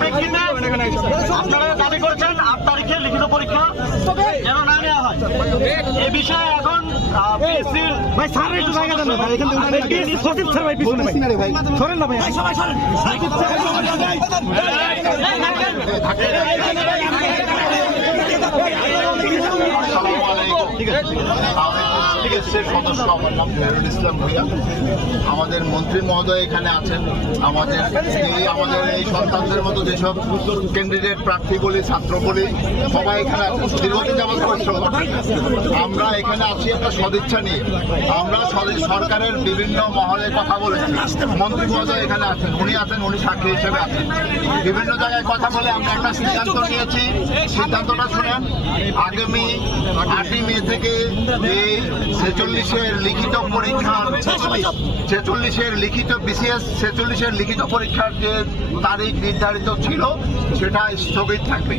প্রেক্ষিতে আপনারা দাবি করেছেন 8 তারিখে লিখিত পরীক্ষা যেন না নেওয়া হয়। এ বিষয়ে এখন ভাই স্যার একটু জায়গা দেন না ভাই, এখান থেকে সচিব স্যার ভাই পিছনে ভাই সরেন না ভাই, সবাই সরেন। সদস্য আমার নাম মেহরুল ইসলাম ভূঁইয়া। আমাদের মন্ত্রী মহোদয় এখানে আছেন। আমাদের এই সন্তানদের মতো যেসব ক্যান্ডিডেট প্রার্থী বলি, ছাত্র বলি, সবাই এখানে আছেন। দীর্ঘদিন যাবৎ পরিশ্রম আমরা এখানে আছি একটা সদিচ্ছা নিয়ে। আমরা সরকারের বিভিন্ন মহলে কথা বলেছি। মন্ত্রী মহোদয় এখানে আছেন, উনি সাক্ষী হিসেবে আছেন। বিভিন্ন জায়গায় কথা বলে আমরা একটা সিদ্ধান্ত নিয়েছি। সিদ্ধান্তটা শুনেন, আগামী 8ই মে থেকে এই 46-এর লিখিত পরীক্ষা, 46-এর লিখিত BCS 46-এর লিখিত পরীক্ষার যে তারিখ নির্ধারিত ছিল সেটা স্থগিত থাকবে।